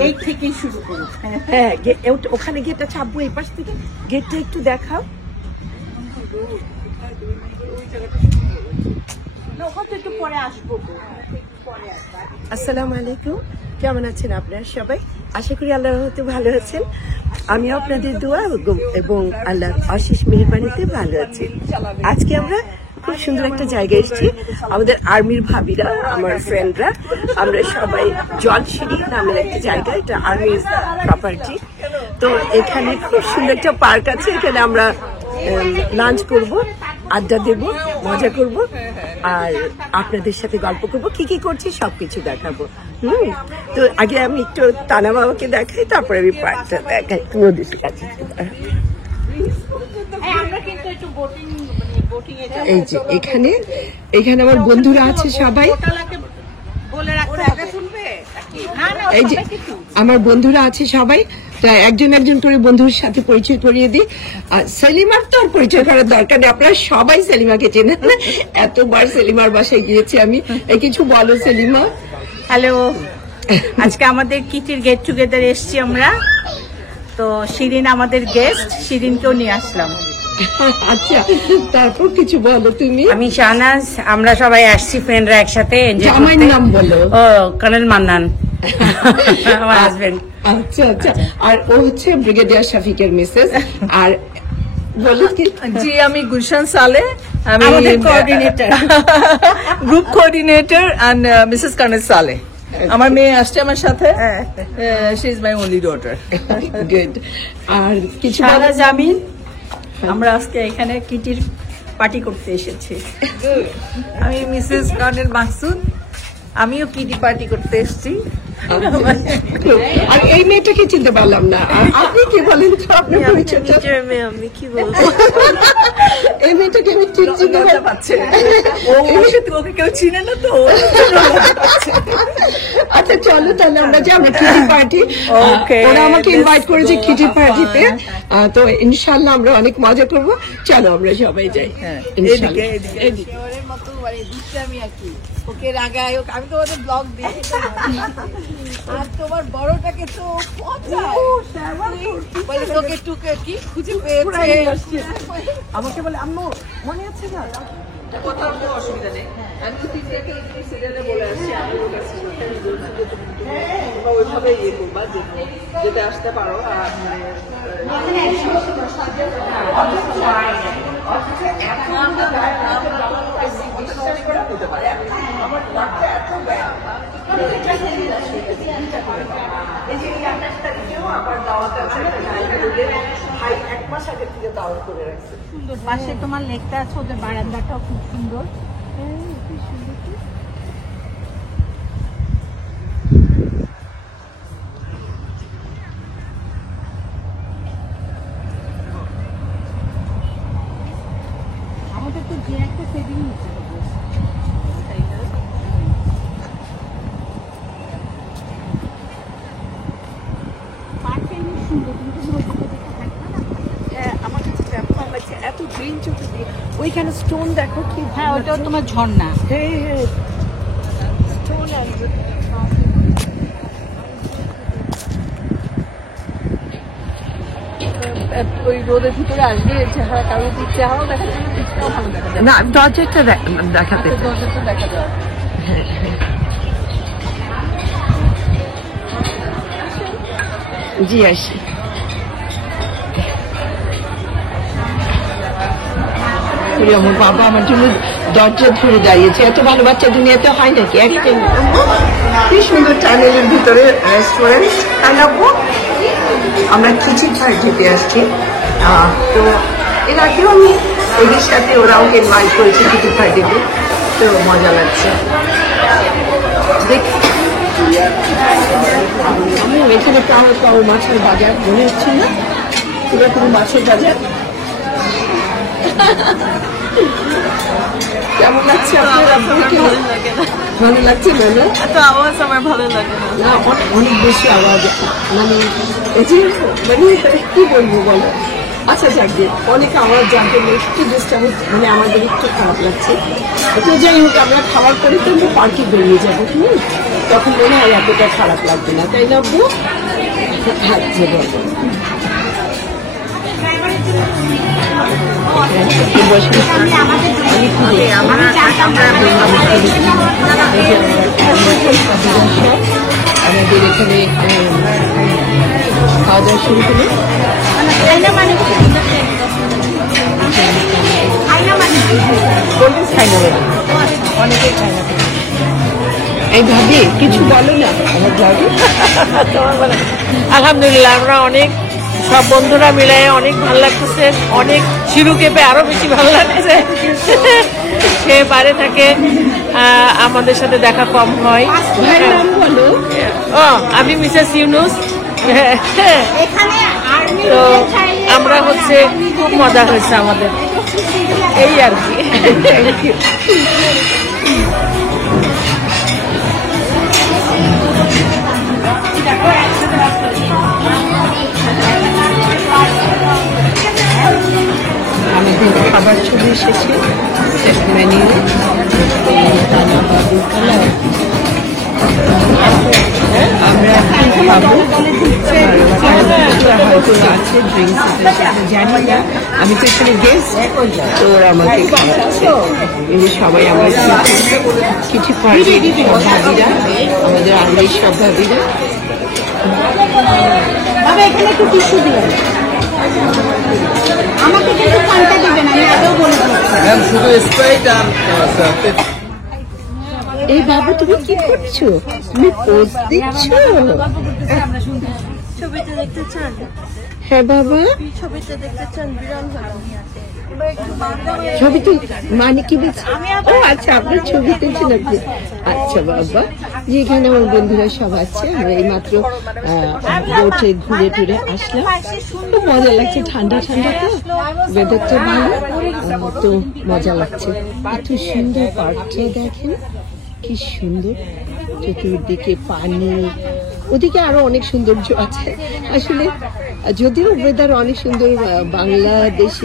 Gate থেকে শুরু করো। হ্যাঁ, ওখানে গেটটা চাপবো, এই পাশ থেকে গেটটা একটু দেখাও। একটু পরে আসবো। আসসালামু আলাইকুম, কেমন আছেন আপনারা সবাই? আশা করি আল্লাহর রহমতে ভালো আছেন। আমিও আপনাদের দোয়া এবং আল্লাহর অশেষ মেহেরবানিতে ভালো আছি। আজকে আমরা খুব সুন্দর একটা জায়গায় এসেছি। আমাদের আর্মির ভাবিরা, আমার ফ্রেন্ডরা, আমরা সবাই জলসিঁড়ি নামের একটা জায়গা, এটা আর্মির প্রপার্টি। তো এখানে খুব সুন্দর একটা পার্ক আছে, এখানে আমরা লাঞ্চ করব, আড্ডা দেব, মজা করব, আর আপনাদের সাথে গল্প করব, কি কি করছি সবকিছু দেখাবো। তো আগে আমি একটু তানা বাবাকে দেখাই, তারপরে আমি পার্কটা দেখাই। তুমি ওদের কাছে এই যে এখানে আমার বন্ধুরা আছে সবাই। এই যে আমার বন্ধুরা আছে সবাই, তা একজন একজন করে বন্ধুর সাথে পরিচয় করিয়ে দিই। সেলিমার তো আর পরিচয় করার দরকার নেই, আপনারা সবাই সেলিমাকে চেনেন, এতবার সেলিমার বাসায় গিয়েছি আমি। কিছু বলো সেলিমা। হ্যালো, আজকে আমাদের কিটির গেট টুগেদার এসছি আমরা, তো শিরিন আমাদের গেস্ট, শিরিনকেও নিয়ে আসলাম। আচ্ছা, তারপর কিছু বলো তুমি। আমি শাহনাজ, আমরা সবাই আসছি ফ্রেন্ডরা একসাথে। আমার নাম বলো। ও কর্নেল মান্নান, আমার হাজবেন্ড। আচ্ছা আচ্ছা, আর ও হচ্ছে ব্রিগেডিয়ার শফিকের মিসেস। আর বলো কি? জি, আমি গুলশান সালে, আমি coordinator, group coordinator and Mrs colonel সালে। আমার মেয়ে আসছে আমার সাথে, she is my only daughter. Good. আর কিছু সারা জামিন, আমরা আজকে এখানে কিটির পার্টি করতে এসেছি। আমি মিসেস কর্নেল মাহসুদ, আমিও কিটি পার্টি করতে এসেছি। আর এই মেয়েটাকে চিনতে পারলাম না, আপনি কি বলেন তো আপনার পরিচয়টা? আমি কি বলবো, এই মেয়েটাকে আমি ঠিক চিনতে পারছি, ওকে কেউ চিনে না তো। আচ্ছা চলো তাহলে আমরা যাই, আমরা কিটি পার্টি, ওরা আমাকে ইনভাইট করেছে কিটি পার্টিতে, তো ইনশাল্লাহ আমরা অনেক মজা করবো। চলো আমরা সবাই যাই। ওকে রাগায়, আমি তোমাদের ব্লগ দিই, আর তোমার বড়টাকে তো বলে তোকে টুকে কি খুঁজে পেয়েছে, আমাকে বলে আম্মু মনে আছে না? কোথাও কোনো অসুবিধা নেই, আমি তো তিনটাকে সিরিয়ালে বলে আসছি, আমি ওর কাছে ওইভাবে ইয়ে করবা, যেতে আসতে পারো। আর পাশে তোমার লেকটা আছে, ওদের বারান্দাটাও খুব সুন্দর। আমাদের তো যে একটা সেভিং নিতে হবে। আমার কাছে ভালো লাগছে, এত গ্রিন চোখে দিয়ে ওইখানে স্টোন দেখো কি। হ্যাঁ, ওটাও তোমার ঝর্ণা। হ্যাঁ হ্যাঁ, স্টোন আছে। ওই রোদের ভিতরে আসবে, কারোর ইচ্ছে হাও দেখা যায় না, পিছটাও ভালো দেখা যায় না, দরজাটা দেখাতে, দরজাটা দেখা যায়। জি আসি। আমার বাবা আমার জন্য দরজা ধরে দাঁড়িয়েছে, এত ভালো বাচ্চা দুনিয়াতে হয় নাকি? একটা কি সুন্দর টানেলের ভিতরে রেস্টুরেন্ট। আমরা কিচেন পার্টিতে আসছি, তো এর আগেও আমি ওদের সাথে, ওরা আমাকে ইনভাইট করেছে কিচেন পার্টিতে, তো মজা লাগছে। আমি এখানে পাও মাছের বাজার মনে হচ্ছে না, পুরোপুরি মাছের বাজার। কেমন লাগছে আপনার? ভালো লাগছে না? না এত আওয়াজ আমার ভালো লাগে না, অনেক বেশি আওয়াজ, মানে এই যে মানে কি বলবো বলো। আচ্ছা যাকে অনেক আওয়াজ জানতে একটু ডিস্টার্ব, মানে আমাদের একটু খারাপ লাগছে। তো যাই হোক, আমরা খাওয়ার পরে তো পার্কে বেরিয়ে যাবো। তখন মনে হয় এতটা খারাপ লাগবে না, তাই না আব্বু? আচ্ছা বলো। আমাদের এখানে খাওয়া দাওয়া শুরু হলো। এই ভাবি কিছু বলো না আমার ভাবি। আলহামদুলিল্লাহ আমরা অনেক সব বন্ধুরা মিলে অনেক ভালো লাগতেছে, অনেক শিরুকে পেয়ে আরো বেশি ভালো লাগছে। সে বাইরে থাকে, আমাদের সাথে দেখা কম হয়। ভাইয়ের নাম বলো। ও আমি মিসেস ইউনুস। তো আমরা হচ্ছে খুব মজা হয়েছে আমাদের, এই আর কি। Thank you. আমাদের খাবার চলে এসেছে, সেট মেনু। আমরা এখন খাবো, হয়তো আছে ড্রিঙ্কস জানি না, আমি তো এখানে গেস্ট, তো ওরা আমাকে খাওয়াচ্ছে। এমনি সবাই আমার কিছু ভাবিরা, আমাদের আন্দাজ সব ভাবিরা। এখানে একটু টিস্যু দিবেন, আমাকে কিন্তু পান্তা দিবেন, আমি আগেও বলেছি। এই বাবু তুমি কি করছো? তুমি পোজ দিচ্ছ? ছবিতে দেখতে চান? হ্যাঁ বাবা, ছবিতে দেখতে চান? বিরান ছবি তো মানে কি বলছি? ও আচ্ছা, আপনার ছবি তুলছেন আপনি। আচ্ছা বাবা, যেখানে আমার বন্ধুরা সব আছে, আমরা এই মাত্র বোটে ঘুরে টুরে আসলাম। খুব মজা লাগছে, ঠান্ডা ঠান্ডা তো, ওয়েদারটা ভালো, তো মজা লাগছে। এত সুন্দর পার্কটা দেখেন, কি সুন্দর, চতুর্দিকে পানি, ওদিকে আরো অনেক সৌন্দর্য আছে। আসলে যদিও ওয়েদার অনেক সুন্দর বাংলাদেশি,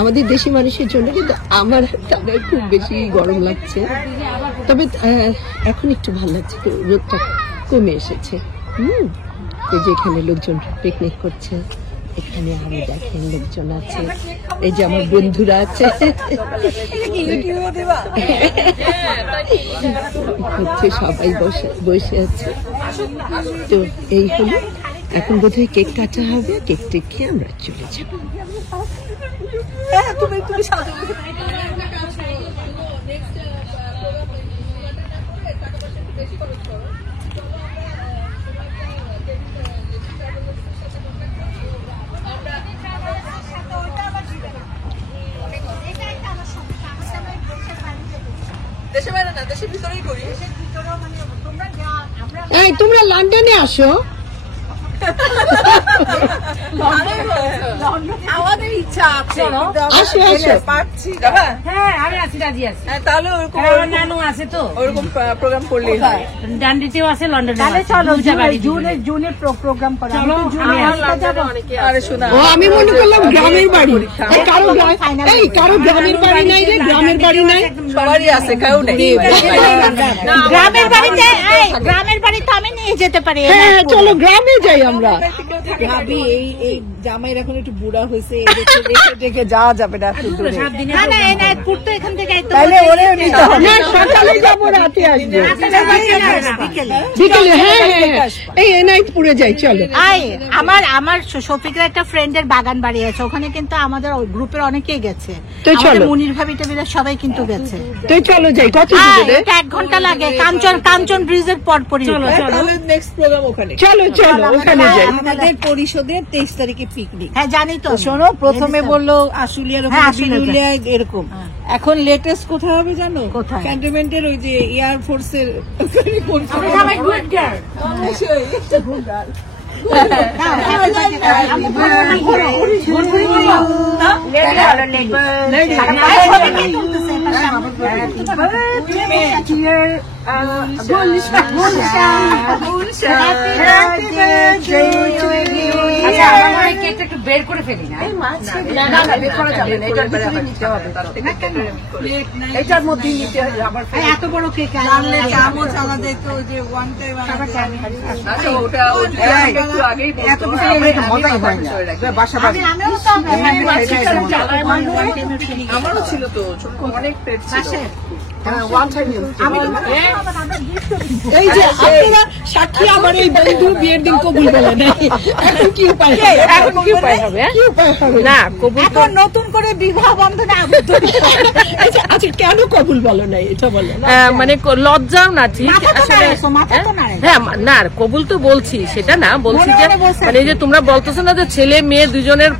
আমাদের দেশি মানুষের জন্য, কিন্তু আমার তাদের খুব বেশি গরম লাগছে। তবে এখন একটু ভালো লাগছে, রোদটা কমে এসেছে। এই যে এখানে লোকজন পিকনিক করছে, এখানে আরো দেখেন লোকজন আছে, এই যে আমার বন্ধুরা আছে, হচ্ছে সবাই বসে আছে। তো এই হলো, এখন বোধহয় কেক কাটা হবে, কেক টেক খেয়ে আমরা চলে যাব। দেশে বাইরে না, দেশের ভিতরেই করি। এই তোমরা লন্ডনে আসো। আমাদের ইচ্ছা আছে, আসো আসো। পারছি যাবা? হ্যাঁ আমি আছি, রাজি আছি। তাহলে ওরকম নানু আছে তো, ওরকম প্রোগ্রাম করলেই হয়। ডান্ডিতেও আছে, লন্ডনে তাহলে আছে। চলো দুইটা বাড়ি জুনের প্রোগ্রাম করা। চলো, আমি আরে শোনা, ও আমি মনে করলাম গ্রামের বাড়ি। এই কারো গ্রামের বাড়ি নাই রে, গ্রামের বাড়ি নাই। সবারই আছে, কেউ নেই। গ্রামের বাড়িতে, গ্রামের বাড়িতে আমি নিয়ে যেতে পারি। হ্যাঁ চলো গ্রামে যাই আমরা। ভাবি এই জামাইয়ের এখন একটু বুড়া হয়েছে, রেখে যাওয়া যাবে না একটু দূরে। না না, এনায়তপুর তো এখান থেকে একদম তাহলে ওরে নিতে হবে। না সকালে যাবো, রাতে আসবো, বিকেলে। হ্যাঁ হ্যাঁ, এই এনাইতপুরে যাই, চলো। আমার শফিকের একটা ফ্রেন্ডের বাগান বাড়ি আছে, ওখানে কিন্তু আমাদের গ্রুপের অনেকেই গেছে। তো চলো। আমাদের মুনির ভাবি টাবিরা সবাই কিন্তু গেছে। তো চলো যাই, কত দূরে? এটা 1 ঘন্টা লাগে, কাঞ্চন ব্রিজের পরপরই। তাহলে নেক্সট প্রোগ্রাম ওখানে। চলো ওখানে যাই। আমাদের পরিষদের 23 তারিখে পিকনিক। হ্যাঁ জানি তো। শোনো, প্রথমে বললো আশুলিয়ার হ্যাঁ, ওখানে, আশুলিয়া। বিরুলিয়া এরকম। এখন লেটেস্ট কোথায় হবে জানো? কোথায়? ক্যান্টনমেন্টের ওই যে এয়ার ফোর্সের কেকটা একটু বের করে ফেলি না? না বের করা যাবে না, এটার ভিতরে নিতে হবে। এটার মধ্যে নিতে হবে আবার। এত বড় কেক আনলে চামচ আলাদা একটু ওই যে ওয়ান টাইম আচ্ছা ওটা একটু আগেই এত মজাই হয় না বাসা বাসা। আমারও ছিল তো ছোট অনেক পেট ছিল। এই যে আপনারা সাক্ষী, আমার এই বন্ধু বিয়ের দিন কবুল বলে নাই, এখন কি উপায় হবে? এখন কি উপায় হবে? কি উপায় হবে? না, কবুল তো নতুন করে বিবাহ বন্ধনে আবদ্ধ আচ্ছা আচ্ছা, কেন কবুল বলো নাই এটা বলো। মানে লজ্জাও না ঠিক আসলে। হ্যাঁ না, কবুল তো বলছি, সেটা না বলছি যে মানে এই যে তোমরা বলতেছো না যে ছেলে মেয়ে দুজনের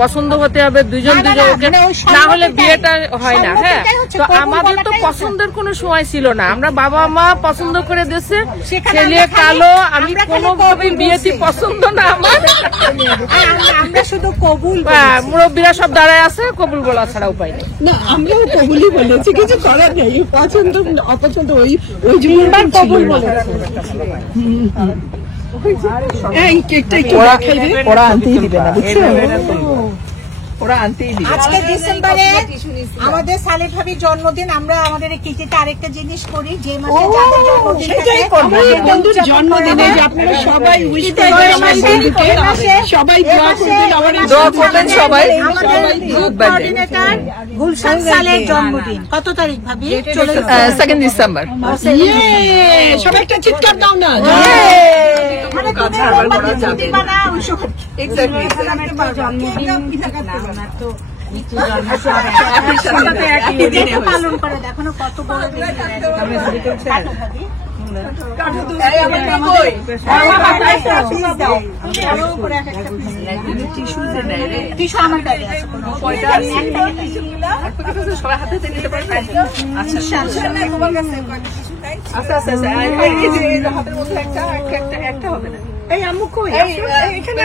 পছন্দ হতে হবে, দুজন দুজনকে, না হলে বিয়েটা হয় না। হ্যাঁ, তো আমাদের তো পছন্দের কোনো সময় ছিল না, আমরা বাবা মা পছন্দ করে দিয়েছে, ছেলে কালো, আমি কোনোভাবে বিয়েটি পছন্দ না আমার। আমরা শুধু কবুল মুরব্বীরা সব দাঁড়ায় আছে, কবুল বলা ছাড়া উপায় নেই। না আমরাও কবুলই বলেছি, কিছু করার নেই, পছন্দ অপছন্দ ওই ওই জন্য কবুল বলেছি। এই কেকটা একটু দেখাই দে, ওরা আনতেই দিবে না, বুঝছো? ওরা আনতেই দিবে। আজকে ডিসেম্বরে আমাদের সালে ভাবির জন্মদিন, আমরা আমাদের এই কিটিতে আরেকটা জিনিস করি, যে মাসে যাদের জন্মদিন সেটাই করবো। বন্ধুর জন্মদিনে যে আপনারা সবাই উইশ করবেন আমার বন্ধুকে, সবাই দোয়া করবেন, আমার এই দোয়া করবেন সবাই। আমাদের গ্রুপ কোঅর্ডিনেটর গুলশান সালের জন্মদিন কত তারিখ ভাবি? চলে 2nd ডিসেম্বর। ইয়ে, সবাই একটা চিৎকার দাও না। মানে কাছে আবার করা যাবে না। না ওইসব এক্স্যাক্টলি পালন করে দেখো না কত বড় টিস্যু আমার ব্যাগে আছে সবাই হাতে নিতে পারবে। আচ্ছা আচ্ছা আচ্ছা, হাতের মধ্যে একটা হবে না। এই আম্মু কই? এখানে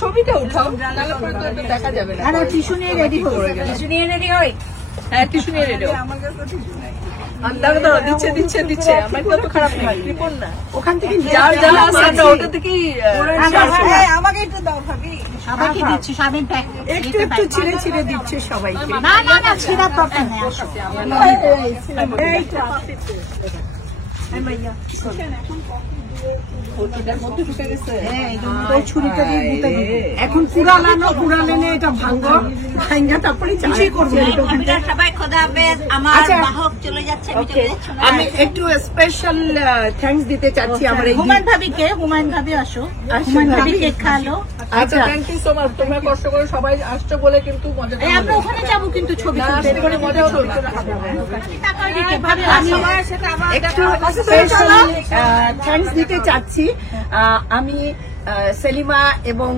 ছবিটা উঠাও, নাহলে পরে তো এটা দেখা যাবে না। আর টিস্যু নিয়ে রেডি হয়ে টিস্যু নিয়ে রেডি হই। হ্যাঁ, টিস্যু নিয়ে রেডি। দাঁড়া দিচ্ছে দিচ্ছে দিচ্ছে, আমার তো খারাপ নেই, রিপোর্ট না। ওখান থেকে যার যা আছে আমরা ওটা থেকেই আমাকে একটু দাও ভাবি, সবাইকে দিচ্ছি, সবাই একটু একটু ছিঁড়ে ছিঁড়ে দিচ্ছে সবাইকে। না না না ছেঁড়ার দরকার নেই, আসো ছুরিটা দিয়ে বুতে দিবো। এখন পুরালেনে এটা ভাঙ্গো, ভাঙ্গা তারপরে চাষি করবো। সবাই খোদা হাফেজ। আমার বাহক চলে যাচ্ছে, আমি চলে যাচ্ছি। আমি একটু স্পেশাল থ্যাঙ্কস দিতে চাচ্ছি আমার এই হুমায়ুন ভাবিকে, হুমায়ুন ভাবি আসো, হুমায়ুন ভাবি কেক খালো। আচ্ছা, থ্যাংক ইউ সো মাচ। তোমরা কষ্ট করে সবাই আসছো বলে কিন্তু মজা এই আমরা ওখানে যাবো কিন্তু ছবি তুলতে। করে মজা হলো। ভাবি আমি একটু স্পেশাল থ্যাঙ্কস দিতে চাচ্ছি। আমি সেলিমা এবং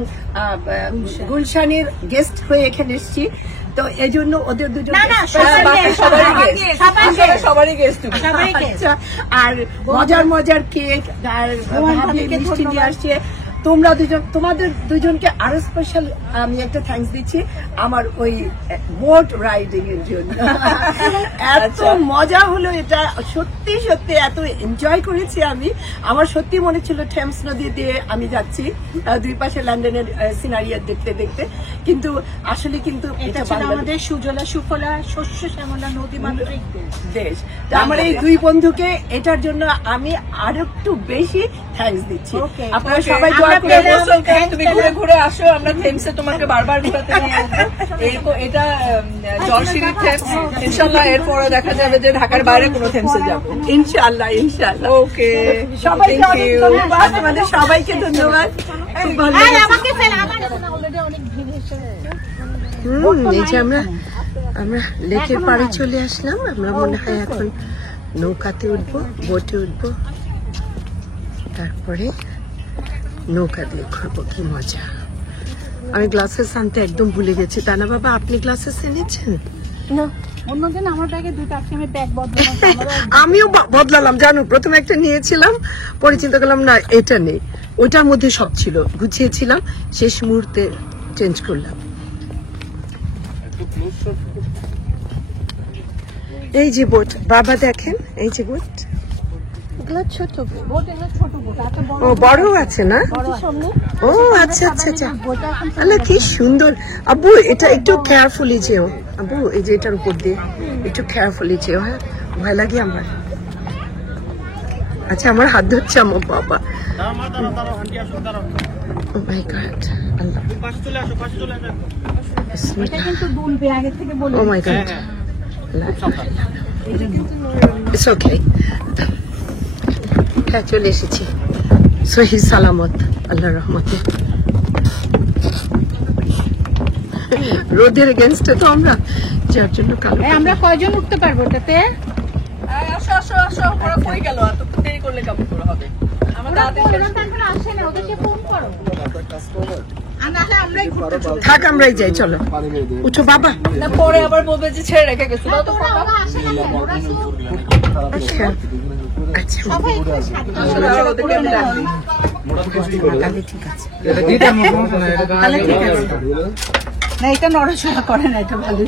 গুলশানের গেস্ট হয়ে এখানে এসেছি, তো এই জন্য ওদের দুজন না না সবারই গেস্ট। আচ্ছা, আর মজার মজার কেক আর ভাবি মিষ্টি নিয়ে আসছে। তোমরা দুজন, তোমাদের দুজনকে আরো স্পেশাল আমি একটা থ্যাঙ্কস দিচ্ছি আমার ওই বোট রাইডিং এর জন্য। এত মজা হলো, এটা সত্যি সত্যি এত এনজয় করেছি আমি। আমার সত্যি মনে ছিল টেমস নদী দিয়ে আমি যাচ্ছি, দুই পাশে লন্ডনের সিনারিয়া দেখতে দেখতে, কিন্তু আসলে কিন্তু এটা ছিল আমাদের সুজলা সুফলা শস্য শ্যামলা নদী মাতৃক দেশ। তো আমার এই দুই বন্ধুকে এটার জন্য আমি আরো একটু বেশি থ্যাঙ্কস দিচ্ছি। আপনারা সবাই তুমি ঘুরে ঘুরে আসো, আমরা থেমসে তোমাকে বারবার ঘুরাতে নিয়ে আসবো। এটা জলশিরি থেমস, ইনশাল্লাহ এরপরে দেখা যাবে যে ঢাকার বাইরে কোনো থেমসে যাবো ইনশাআল্লাহ ইনশাআল্লাহ। ওকে, সবাইকে অনেক ধন্যবাদ, আমাদের সবাইকে ধন্যবাদ। খুব ভালো আর আমাকে ফেল, আমার অলরেডি অনেক ভিড় এসে এই যে আমরা লেকের পাড়ে চলে আসলাম। আমরা মনে হয় এখন নৌকাতে উঠবো, বোটে উঠবো, তারপরে নৌকা দিয়ে ঘুরবো। কি মজা! আমি গ্লাসেস আনতে একদম ভুলে গেছি। তা না বাবা, আপনি গ্লাসেস এনেছেন? না, অন্যদিন আমার ব্যাগে দুটো আছে, আমি ব্যাগ বদলাম। আমিও বদলালাম, জানো, প্রথমে একটা নিয়েছিলাম, পরে চিন্তা করলাম না এটা নেই, ওইটার মধ্যে সব ছিল, গুছিয়েছিলাম, শেষ মুহূর্তে চেঞ্জ করলাম। এই যে বোট, বাবা দেখেন, এই যে বোট, ছোট বোট এগুলো ছোট বোট, এত বড় ও বড় আছে না? ও আচ্ছা আচ্ছা আচ্ছা, আল্লাহ কি সুন্দর। আব্বু এটা একটু কেয়ারফুলি যেও আব্বু, এই যে এটার উপর দিয়ে একটু কেয়ারফুলি যেও, হ্যাঁ ভয় লাগে আমার। আচ্ছা আমার হাত ধরছে আমার বাবা। ও মাই গড, আল্লাহ এটা কিন্তু দুলবে, আগে থেকে বলে ও মাই গড, ইটস ওকে। হ্যাঁ চলে এসেছি সহি সালামত আল্লাহর রহমতে। রোদের এগেনস্টে তো আমরা, যার জন্য কালো। আমরা কয়জন উঠতে পারবো ওটাতে? আসো আসো আসো, ওরা কই গেল? এত দেরি করলে কেমন করে হবে? আমরা তাড়াতাড়ি শেষ করি। আসে না, ওদেরকে ফোন করো। নাহলে আমরাই ঘুরতে চলে থাক আমরাই যাই, চলো উঠো বাবা। না পরে আবার বলবে যে ছেড়ে রেখে গেছো। দাও তো ফোনটা। ওরা আসে না, ওরা আচ্ছা আচ্ছা সবাই এখানে সাথে আসলে আর ওদেরকে আমি ডাকি। তাহলে ঠিক আছে। তাহলে ঠিক আছে। না এটা নড়াচড়া করে না, এটা ভালো।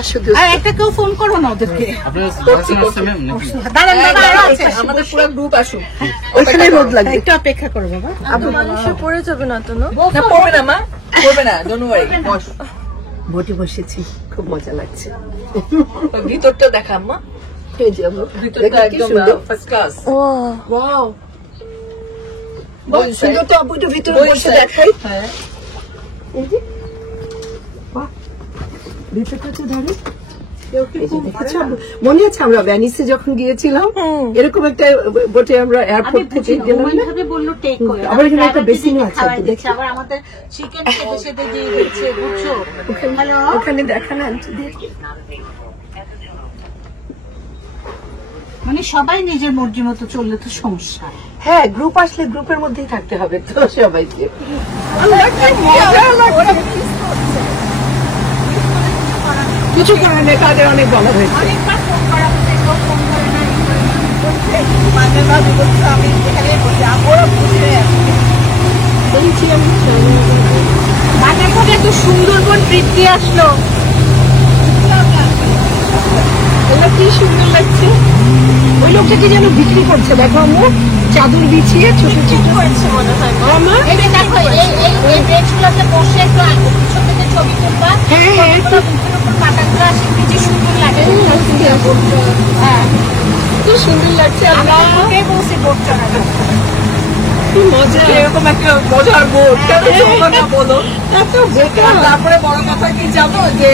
আসো আর একটা কেউ ফোন করো না ওদেরকে। দাঁড়ান বাবা, আরো আছে। আমাদের পুরো গ্রুপ আসুক। ওইখানে রোদ লাগবে। একটু অপেক্ষা করো বাবা। মানুষে পড়ে যাবে না তো, না? না পড়বে না মা, পড়বে না, ডোন্ট ওয়ারি। বস। বোটে বসেছি, খুব মজা লাগছে। ভিতরটা দেখা মা, এই যে আমরা ভিতরটা একদম ফার্স্ট ক্লাস। ওয়াও, বহুত সুন্দর তো। আব্বু একটু ভিতরে বসে দেখাই। হ্যাঁ এই যে বাহ, ভিতরটা তো দারুণ। আচ্ছা, মনে আছে আমরা ভ্যানিসে যখন গিয়েছিলাম, এরকম একটা বোটে আমরা এয়ারপোর্ট থেকে গেলাম না? ভাবে বললো টেক করে। আবার এখানে একটা বেসিনও আছে, আপনি দেখি। আবার আমাদের চিকেন খেতে সেতে দিয়ে দিচ্ছে, বুঝছো? হ্যালো, ওখানে দেখান আন্টিদের। মানে সবাই নিজের মর্জি মতো চললে তো সমস্যা। হ্যাঁ, গ্রুপ আসলে গ্রুপের মধ্যেই থাকতে হবে তো সবাইকে। কিছু করার নেই, তাদের অনেক বলা হয়েছে। অনেকবার ফোন করা হচ্ছে, কেউ ফোন করে না, আমি এখানে বসে আমরা বুঝে আছি। বাজার করে এত সুন্দরবন ট্রিপ দিয়ে আসলো। এগুলো কি সুন্দর লাগছে। ওই লোকটাকে যেন বিক্রি করছে, দেখো আম্মু, চাদর বিছিয়ে ছোট ছোট হয়েছে মনে হয়। এই যে দেখো, এই বেঞ্চগুলোতে বসে একটু পিছন থেকে ছবি তুলবা। হ্যাঁ, হ্যাঁ, কতগুলো মুখের উপর পাতাগুলো আসে, কি যে সুন্দর লাগে। হ্যাঁ, কি সুন্দর লাগছে। আমরা ওকে বলছি বোট চালানো। কি মজা। এরকম একটা মজার বোর্ড কেন তোমরা না বলো? এত বেকার। আর তারপরে বড় কথা কি জানো, যে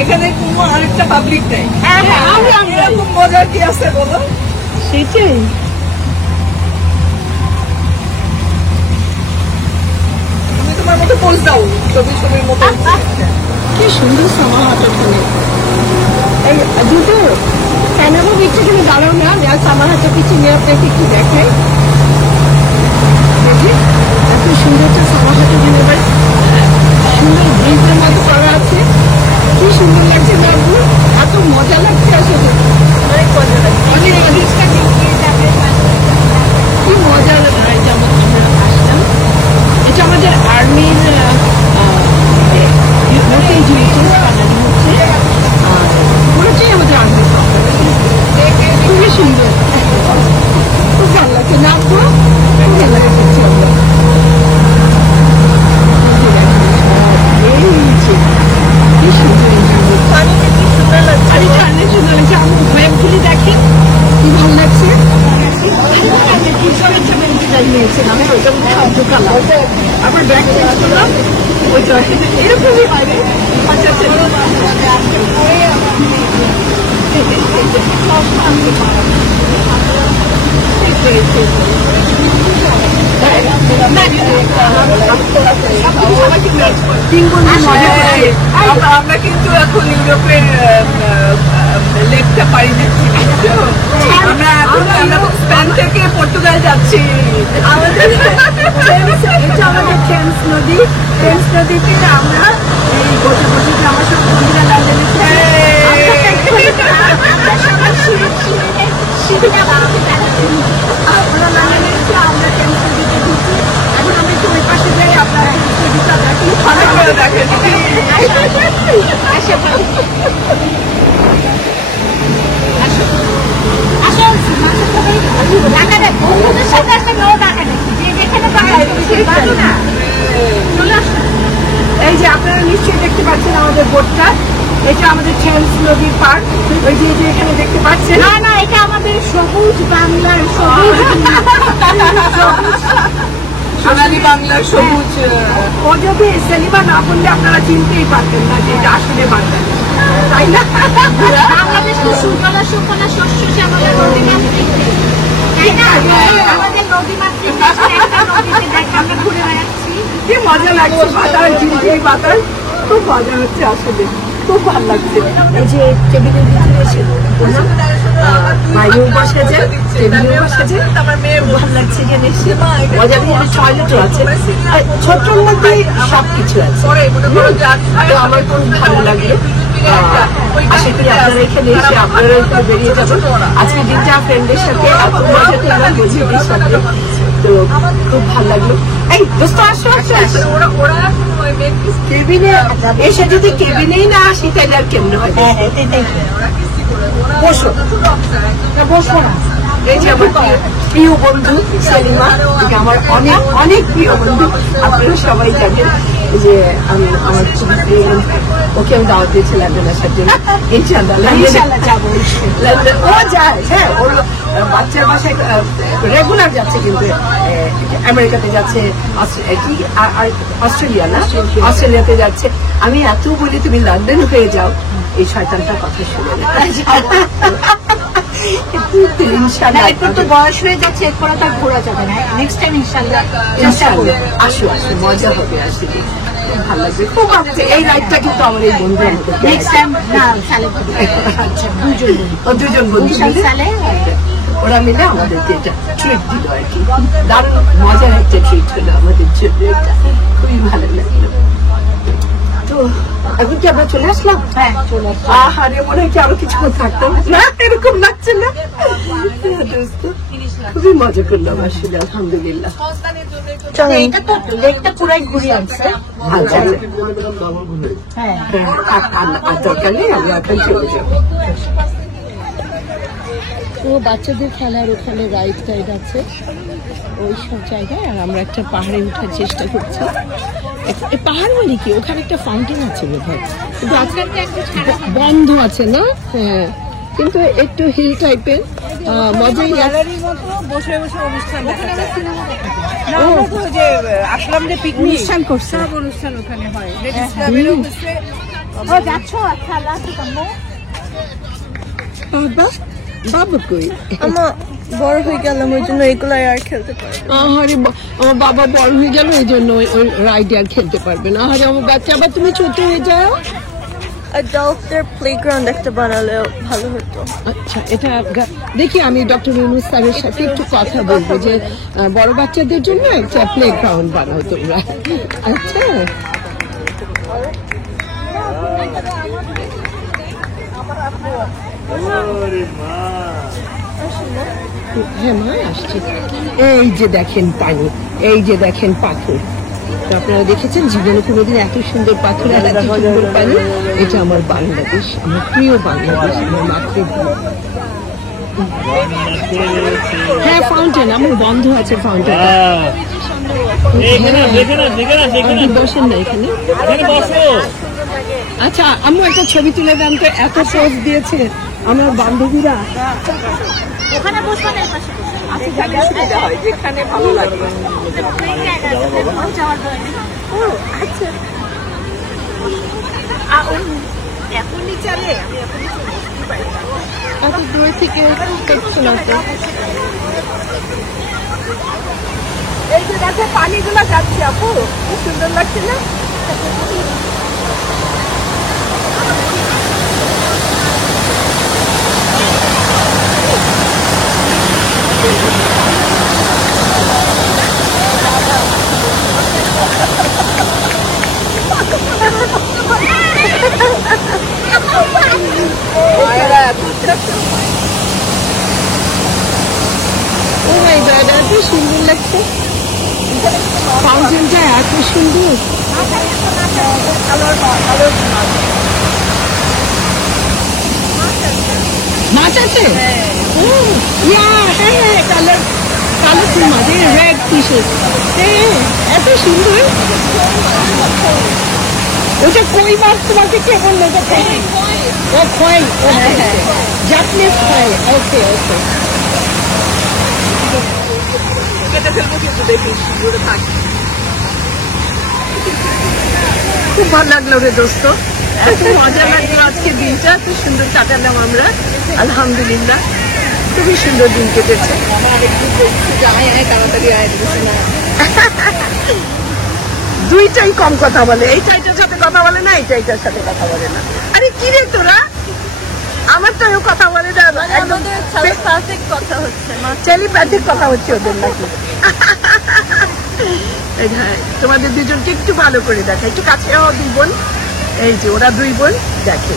এখানে কোনো আরেকটা পাবলিক নেই। এরকম মজার কি আছে বলো? সেটাই। তুমি তোমার মতো পোজ দাও, ছবির মতো। কি সুন্দর সামাহাট ওখানে। এই দুটো ক্যামেরা দিচ্ছে, কিন্তু দাঁড়াও না, সামাহাটটা কিছু নিয়ে আপনাকে একটু দেখাই। এত সুন্দর একটা সামাহাট ওখানে, এবার সুন্দর ব্রিজের মতো করা আছে। কি সুন্দর লাগছে না আপু? এত মজা লাগছে আসলে, অনেক মজা লাগছে। অনেক ব্রিজটা কি মজা। যেমন আমরা আসলাম, এটা আমাদের আর্মির নতুন জিনিস বানানো হচ্ছে, আর পুরোটাই আমাদের আর্মির খুবই সুন্দর, খুব ভালো লাগছে না আপু? খুব ভালো লাগছে। আমরা কি সুন্দর, পানিতে কি সুন্দর লাগছে। আরে পানি সুন্দর লাগছে। আমি ওয়েবগুলি দেখি কি ভালো লাগছে। আবার ব্যাগ চেঞ্জ করলাম, ওইটা এরকমই বাইরে আমরা কিন্তু এখন ইউরোপের লেকটা পাড়ি দিচ্ছি। আমরা এখন স্পেন থেকে পর্তুগাল যাচ্ছি। আমাদের এটা আমাদের টেমস নদী। টেমস নদীতে আমরা এই বসে বসে আমার সব বন্ধুরা লন্ডনে আমরা লন্ডনে এসে আমরা টেমস নদীতে ঢুকছি। এখন আমি একটু ওই পাশে যাই, আপনারা টেমস নদীতে আপনারা কিন্তু ভালো করে দেখেন। আসো, পার্কটা, এটা আমাদের থেমস নদীর পার্ক। ওই যে এখানে দেখতে পাচ্ছেন, না না, এটা আমাদের সবুজ বাংলার সবুজ সোনালী বাংলার সবুজ। ও যদি সেলিমা না বললে আপনারা চিনতেই পারতেন না যে এটা আসলে বাংলাদেশ, তাই না? বাংলাদেশ তো সুজলা সুফলা শস্য শ্যামলা নদীমাতৃক দেশ, তাই না? আমাদের নদীমাতৃক দেশের একটা নদীতে দেখ আমরা ঘুরে বেড়াচ্ছি। কি মজা লাগছে, বাতাস ঝিলঝিল বাতাস, খুব মজা হচ্ছে আসলে, খুব ভালো লাগছে। এই যে টেবিলের ভিতরে এসে বাইরেও বসা যায়, টেবিলেও বসা যায়, আমার মেয়ে ভালো লাগছে এখানে এসে। মজা করে টয়লেটও আছে, ছোট্টর মধ্যে সবকিছু আছে। তো আমার খুব ভালো লাগলো। আশা করি আপনারা এখানে এসে আপনারা এখানে বেরিয়ে যাবেন। আজকে দিনটা ফ্রেন্ডের সাথে এত মজা করলাম বন্ধুদের সাথে, তো খুব ভালো লাগলো। এই দোস্ত আসো আসো আসো, কেবিনে এসে যদি কেবিনেই না আসি তাহলে আর কেমন হয়? বসো, বসবো না। এই যে আমার প্রিয় বন্ধু সেলিমা, আমার অনেক অনেক প্রিয় বন্ধু, আপনারা সবাই জানেন যে আমি আমার খুবই প্রিয় বন্ধু। ওকে আমি দাওয়াত দিয়েছি লন্ডন আসার জন্য, ইনশাআল্লাহ যাবো। লন্ডন ও যায়, হ্যাঁ, ওর বাচ্চার বাসায় রেগুলার যাচ্ছে, কিন্তু আমেরিকাতে যাচ্ছে, অস্ট্রেলিয়া না, অস্ট্রেলিয়াতে যাচ্ছে। আমি এত বলি তুমি লন্ডন হয়ে যাও, এই শয়তানটার কথা শুনে না। এরপর তো বয়স হয়ে যাচ্ছে, এরপর তার ঘোরা যাবে না। নেক্সট টাইম ইনশাল্লাহ আসো আসো, মজা হবে আসলে, খুব ভালো লাগবে, খুব ভালো। এই রাইডটা কিন্তু আমার এই বন্ধু নেক্সট টাইম না সালে দুজন বন্ধু সালে ওরা মিলে আমাদেরকে এটা ট্রিট দিল আর কি। দারুণ মজার একটা ট্রিট হলো আমাদের জন্য, এটা খুবই ভালো লাগলো। তো এখন কি আমরা চলে আসলাম? হ্যাঁ চলে আসলাম। আরে মনে হয় কি আরো কিছুক্ষণ থাকতাম না, এরকম লাগছে না? খুবই মজা করলাম আসলে, আলহামদুলিল্লাহ। এটা তো লেকটা পুরাই ঘুরিয়ে আনছে। আচ্ছা হ্যাঁ আর দরকার নেই, আমরা এখন চলে যাবো। তো বাচ্চাদের খেলার ওখানে রাইড টাইড আছে ওই সব জায়গায়, আর আমরা একটা পাহাড়ে ওঠার চেষ্টা করছি। পাহাড় মানে কি, ওখানে একটা ফাউন্টেন আছে বোধহয়, কিন্তু আজকাল বন্ধ আছে না? হ্যাঁ, কিন্তু একটু হিল টাইপের, মজাই গ্যালারির মতো বসে বসে অনুষ্ঠান দেখা যায়। না, আমরা তো যে আসলাম যে পিকনিক অনুষ্ঠান করছে, সব অনুষ্ঠান ওখানে হয়। লেডিস ক্লাবেরও হচ্ছে। ও যাচ্ছ? আচ্ছা আল্লাহ হাফেজ আম্মু। বাবা বাবা কই? আমার বড় হয়ে গেলাম, ওই জন্য এগুলো আর খেলতে পারি। আহারে আমার বাবা বড় হয়ে গেল, এই জন্য ওই রাইড আর খেলতে পারবে না। আহারে আমার বাচ্চা, আবার তুমি ছোট হয়ে যাও। অ্যাডাল্টদের প্লেগ্রাউন্ড একটা বানালেও ভালো হতো। আচ্ছা, এটা দেখি আমি ডক্টর ইউনুস স্যারের সাথে একটু কথা বলবো যে বড় বাচ্চাদের জন্য একটা প্লে গ্রাউন্ড বানাও তোমরা। আচ্ছা, হ্যাঁ মা আসছি। এই যে দেখেন পানি, এই যে দেখেন পাথর, তো আপনারা দেখেছেন জীবনে কোনোদিন এত সুন্দর পাথর আর এত সুন্দর পানি। এটা আমার বাংলাদেশ, আমার প্রিয় বাংলাদেশ, আমার মাতৃভূমি। হ্যাঁ ফাউন্টেন, আমার বন্ধ আছে ফাউন্টেন। বসেন না এখানে। আচ্ছা আম্মু একটা ছবি তুলে দেন তো, এত পোজ দিয়েছে আমার বান্ধবীরা। ওখানে বসবো না, পাশে যেখানে সুবিধা হয়, যেখানে ভালো লাগে। এখনই চলে, আমি এখনই এত দূর থেকে দেখছো না তো? এই যে দেখো পানিগুলো যাচ্ছে, আপু খুব সুন্দর লাগছে না? ও মাই গড, এত সুন্দর লাগছে ফাউন্টেনটা, এত সুন্দর। মাছ আছে? ও ইয়া, হ্যাঁ হ্যাঁ, কালার কালারফুল মাছ, রেড ফিশেস। হ্যাঁ এত সুন্দর। ওটা কই মাছ তোমাকে কে বললো? এটা কই? ও খোয়াই, জাপানিজ খোয়াই। ওকে ওকে। কেটে ফেলবো কিন্তু দেখিস দূরে থাক। খুব ভালো লাগলো রে দোস্ত, এত মজা লাগলো আজকে দিনটা, এত সুন্দর কাটালাম আমরা আলহামদুলিল্লাহ, খুবই সুন্দর দিন কেটেছে। আমার আরেকটু বলছি যে আয় আয় তাড়াতাড়ি আয় বলছি না। দুইটাই কম কথা বলে, এইটা এটার সাথে কথা বলে না, এইটা এটার সাথে কথা বলে না। আরে কি রে তোরা, আমার তো কথা বলে না, একদম telepathic কথা হচ্ছে মা। টেলিপ্যাথিক কথা হচ্ছে ওদের নাকি। হ্যাঁ, তোমাদের দুজনকে একটু ভালো করে দেখা, একটু কাছে হও দুই বোন। এই যে ওরা দুই বোন দেখে,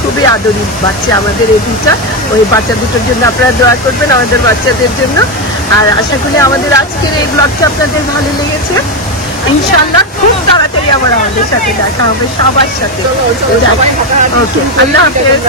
খুবই আদরি বাচ্চা আমাদের এই দুইটা। ওই বাচ্চা দুটোর জন্য আপনারা দোয়া করবেন, আমাদের বাচ্চাদের জন্য। আর আশা করি আমাদের আজকের এই ব্লগটা আপনাদের ভালো লেগেছে। ইনশাআল্লাহ খুব তাড়াতাড়ি আবার আমাদের সাথে দেখা হবে, সবার সাথে। ওকে, আল্লাহ হাফেজ।